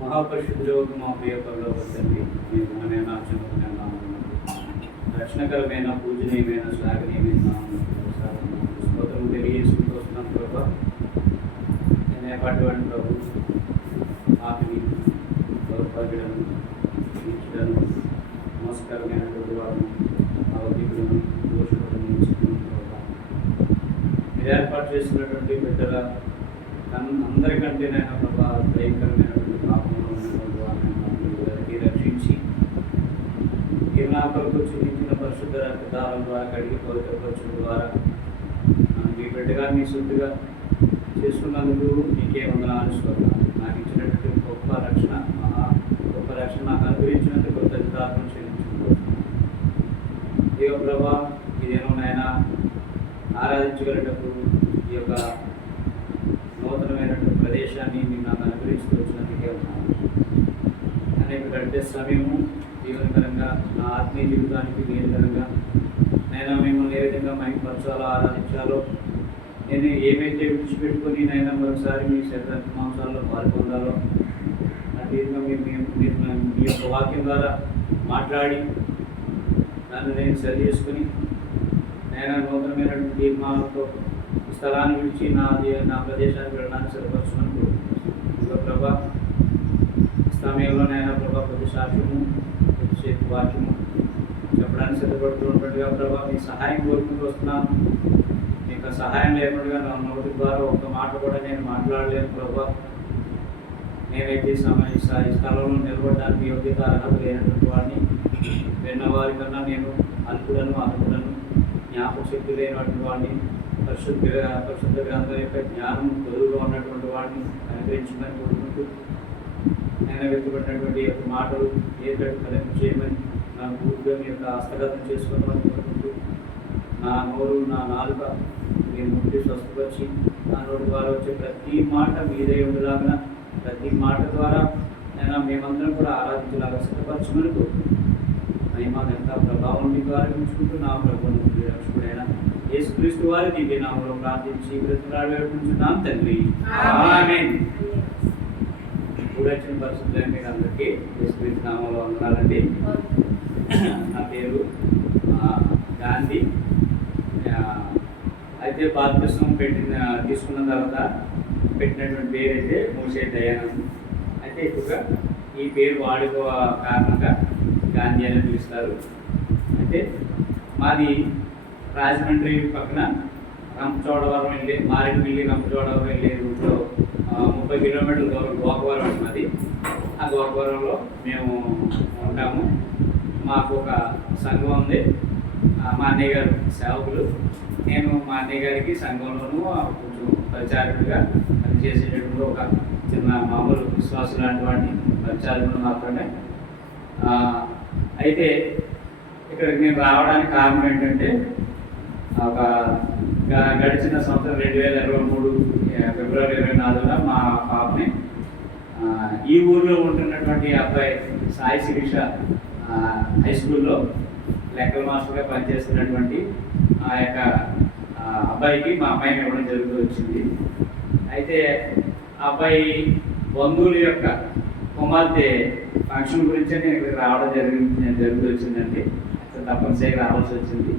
మహాపరిశుద్ధులకు మా ప్రియపరులో వచ్చండి మీ ఘనమైన అత్యున్నతమైన రక్షణకరమైన పూజనీయమైన శ్లాఘనీయమైన స్తోత్రం తెలియజేసుకుంటూ వస్తున్నాం ప్రభా. నేను ఏపాటివాడిని ప్రభు ఆపిని దౌర్భాగ్యులను తీర్చడను నమస్కారమైనటువంటి వారు అవధికులను దోషులను ఎంచుకున్నాం ప్రభా. మీరు ఏర్పాటు చేసినటువంటి బిడ్డల అందరికంటేనైనా ప్రభా భయంకరమైనటువంటి పాపంలో ద్వారా వారిని అందరికీ రక్షించి గిరినాపలకు చూపించిన పరిశుద్ధ రక్తదానం ద్వారా కడిగి కోరికపరచడం ద్వారా ఆ, మీ బిడ్డగా మీ శుద్ధిగా చేసుకున్నందుకు మీకే వందనాలు స్వర్గాలు నాకు ఇచ్చినటువంటి గొప్ప రక్షణ మహా గొప్ప రక్షణ నాకు అనుగ్రహించినందుకు కృతజ్ఞతార్థం చెల్లించుకుంటున్నాను. దేవ ప్రభా ఇదేనో నాయన ఆరాధించగలిగినప్పుడు ఈ యొక్క నూతనమైనటువంటి ప్రదేశాన్ని మీరు నాకు నేను గడిపే సమయము జీవనకరంగా నా ఆత్మీయ జీవితానికి మేలుకరంగా నేను మిమ్మల్ని ఏ విధంగా మహిమపరచాలో ఆరాధించాలో నేను ఏమైతే విడిచిపెట్టుకొని నైనా మరొకసారి మీ శరీర మాంసాల్లో పాల్పొందాలో అదేవిధంగా మీరు మీ- మీ యొక్క వాక్యం ద్వారా మాట్లాడి నన్ను నేను సరి చేసుకుని నేను నూతనమైనటువంటి తీర్మానంతో స్థలాన్ని విడిచి నా నా ప్రదేశానికి వెళ్ళడానికి సరిపరుచున్నాను ప్రభా సమయంలో నేను ప్రభా కొద్ది సాక్ష్యము కొద్దిసేపు వాక్యము. చెప్పడానికి సిద్ధపడుతున్నట్టుగా ప్రభావ మీ సహాయం కోరుకుంటూ వస్తున్నాను. ఇంకా సహాయం లేకుండా నా నోటి ద్వారా ఒక్క మాట కూడా నేను మాట్లాడలేను ప్రభా. నేనైతే సమయ ఈ స్థలంలో నిలబడడానికి యోగ్యత అర్హత లేనటువంటి వాడిని విన్నవారి కన్నా నేను అల్పులను అల్పుడను జ్ఞాపక శక్తి లేనటువంటి వాడిని పరిశుద్ధ పరిశుద్ధ గ్రంథం యొక్క జ్ఞానం పొదువుగా ఉన్నటువంటి వాడిని అనుగ్రహించమని కోరుకుంటూ నేను వ్యక్తపడినటువంటి యొక్క మాటలు ఏ ఫలింపు చేయమని నా పూర్తిగా మీ యొక్క హస్తగతం చేసుకోమని కోరుకుంటూ నా నోరు నా నాలుక మీరు ముట్టి స్వస్థపరిచి నా నోటి ద్వారా వచ్చే ప్రతి మాట మీదే ఉండేలాగా ప్రతి మాట ద్వారా నేను మేమందరం కూడా ఆరాధించేలాగా సిద్ధపరచమని కోరుకుంటున్నాను. మహిమ ఎంత ప్రభావం మీకు ఆరంభించుకుంటూ నా ప్రభుత్వం రక్షకుడైన యేసుక్రీస్తు వారి దివ్య నామంలో ప్రార్థించి బ్రతుకులాడు వేడుకుంటున్నాం తండ్రి ఆమేన్. కూడొచ్చిన పరిస్థితులు మీకు అందరికీ యేసుక్రీస్తు నామంలో ఉన్నారండి నా పేరు గాంధీ. అయితే బాప్తిస్మం పెట్టిన తీసుకున్న తర్వాత పెట్టినటువంటి పేరు అయితే మూసే దయానంద్. అయితే ఎక్కువగా ఈ పేరు వాడుకో కారణంగా గాంధీ అని పిలుస్తారు. అయితే మాది రాజమండ్రి పక్కన రంపచోడవరం వెళ్ళి మారేడుమిల్లి రంపచోడవరం వెళ్ళే రూట్లో ముప్పై కిలోమీటర్ల దూరం గోకవరం ఉన్నది. ఆ గోకవరంలో మేము ఉంటాము. మాకు ఒక సంఘం ఉంది. మా అన్నయ్య గారు సేవకులు. నేను మా అన్నయ్య గారికి సంఘంలోనూ కొంచెం పరిచారకుడిగా పనిచేసేటప్పుడు ఒక చిన్న మామూలు విశ్వాసం లాంటి వాడిని పరిచారకుడు మాత్రమే. అయితే ఇక్కడికి నేను రావడానికి కారణం ఏంటంటే ఒక గడిచిన సంవత్సరం రెండు వేల ఇరవై మూడు ఫిబ్రవరి ఇరవై నాలుగున మా పాపని ఈ ఊర్లో ఉంటున్నటువంటి అబ్బాయి సాయి శిరీష హై స్కూల్లో లెక్కల మాస్టర్గా పనిచేస్తున్నటువంటి ఆ యొక్క అబ్బాయికి మా అమ్మాయిని ఇవ్వడం జరుగుతూ వచ్చింది. అయితే అబ్బాయి బంధువుల యొక్క కుమార్తె ఫంక్షన్ గురించే నేను ఇక్కడికి రావడం జరిగింది జరుగుతూ వచ్చిందండి. తప్పనిసరిగా రావాల్సి వచ్చింది.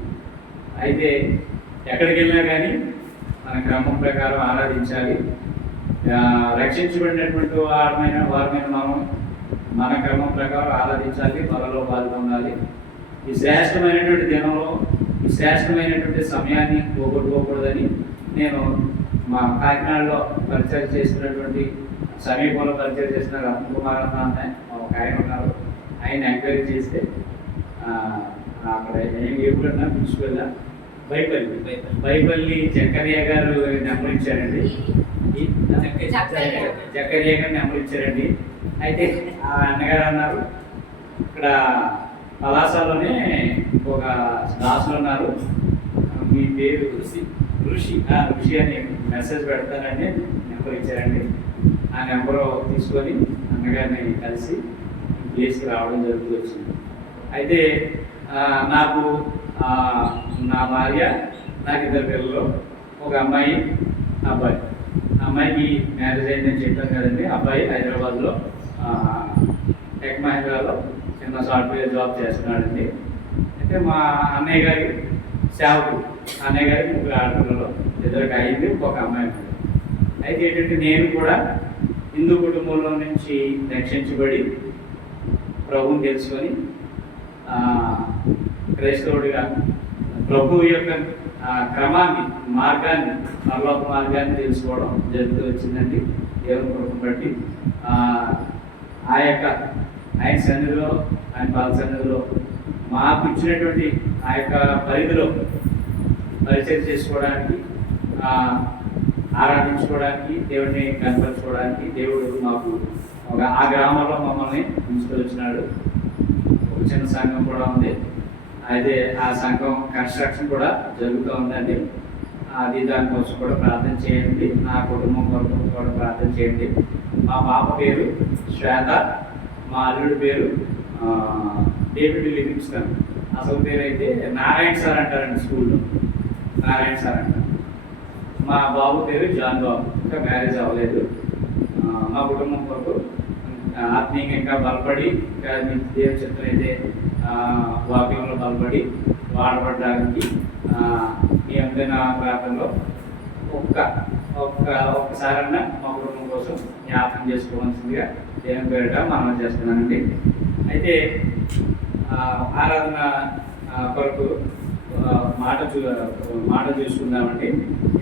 అయితే ఎక్కడికి వెళ్ళినా కానీ మన క్రమం ప్రకారం ఆరాధించాలి. రక్షించబడినటువంటి వారమైన వారమైన మనం మన క్రమం ప్రకారం ఆరాధించాలి త్వరలో పాల్గొనాలి. ఈ శ్రేష్టమైనటువంటి దినంలో ఈ శ్రేష్టమైనటువంటి సమయాన్ని పోగొట్టుకోకూడదని నేను మా కాకినాడలో పరిచయం చేసినటువంటి సమీపంలో పరిచయం చేసిన రత్న కుమార్ అన్న ఒక ఆయన ఉన్నారు. ఆయన ఎంక్వైరీ చేస్తే అక్కడ ఏం ఎప్పుడన్నా పిలుచుకెళ్ళా బైపల్లి బైపల్లి జకరియా గారు నెంబర్ ఇచ్చారండి. జకరియా గారు. నెంబర్ ఇచ్చారండి అయితే ఆ అన్నగారు అన్నారు ఇక్కడ పలాసలోనే ఒక దాసులు ఉన్నారు. మీ పేరు ఋషి. ఋషి ఆ, ఋషి అని మెసేజ్ పెడతానని నెంబర్ ఇచ్చారండి ఆ నెంబరు తీసుకొని అన్నగారిని కలిసి ప్లేస్కి రావడం జరుగుతూ వచ్చింది. అయితే నాకు నా భార్య నాకు ఇద్దరు పిల్లలు ఒక అమ్మాయి అబ్బాయి. ఆ అమ్మాయికి మ్యారేజ్ అయిందని చెప్పాను కదండి. అబ్బాయి హైదరాబాద్లో టెక్ మహేంద్రాలో చిన్న సాఫ్ట్వేర్ జాబ్ చేస్తున్నాడండి. అయితే మా అన్నయ్య గారి సేవకు అన్నయ్య గారి ముగ్గురు ఆడపిల్లలు ఇద్దరికి అయింది ఒక అమ్మాయి అయితే ఏంటంటే నేను కూడా హిందూ కుటుంబంలో నుంచి రక్షించబడి ప్రభుని తెలుసుకొని క్రైస్తవుడిగా ప్రభు యొక్క క్రమాన్ని మార్గాన్ని పరలోక మార్గాన్ని తెలుసుకోవడం జరుగుతూ వచ్చిందండి. దేవుని కృపను బట్టి ఆ, యొక్క ఆయన సన్నిధిలో ఆయన పాద సన్నిధిలో మాకు ఇచ్చినటువంటి ఆ యొక్క పరిధిలో పరిచయం చేసుకోవడానికి ఆరాధించుకోవడానికి దేవుడిని కనపరచుకోవడానికి దేవుడు మాకు ఒక ఆ గ్రామంలో మమ్మల్ని తీసుకొచ్చినాడు చిన్న సంఘం కూడా ఉంది. అయితే ఆ సంఘం కన్స్ట్రక్షన్ కూడా జరుగుతూ ఉందండి. అది దానికోసం కూడా ప్రార్థన చేయండి. నా కుటుంబం కొరకు కూడా ప్రార్థన చేయండి. మా పాప పేరు శ్వేత మా అల్లుడి పేరు డేవిడ్ లివింగ్స్టన్ అసలు పేరు అయితే నారాయణ సార్ అంటారండి స్కూల్లో. నారాయణ సార్ అంటారు. మా బాబు పేరు జాన్ బాబు. ఇంకా మ్యారేజ్ అవ్వలేదు. మా కుటుంబం కొరకు ఆత్మీయంగా ఇంకా బలపడి దేవ మీ చిత్రం అయితే వాక్యంలో బలపడి వాడబడడానికి మీ అందరిన ప్రాంతంలో ఒక్క ఒక్క ఒక్కసారన్నా మా కుటుంబం కోసం జ్ఞాపకం చేసుకోవాల్సిందిగా దేవుని పేరిట మనం చేస్తున్నానండి. అయితే ఆరాధన కొరకు మాట చూ మాట చూసుకుందామండి.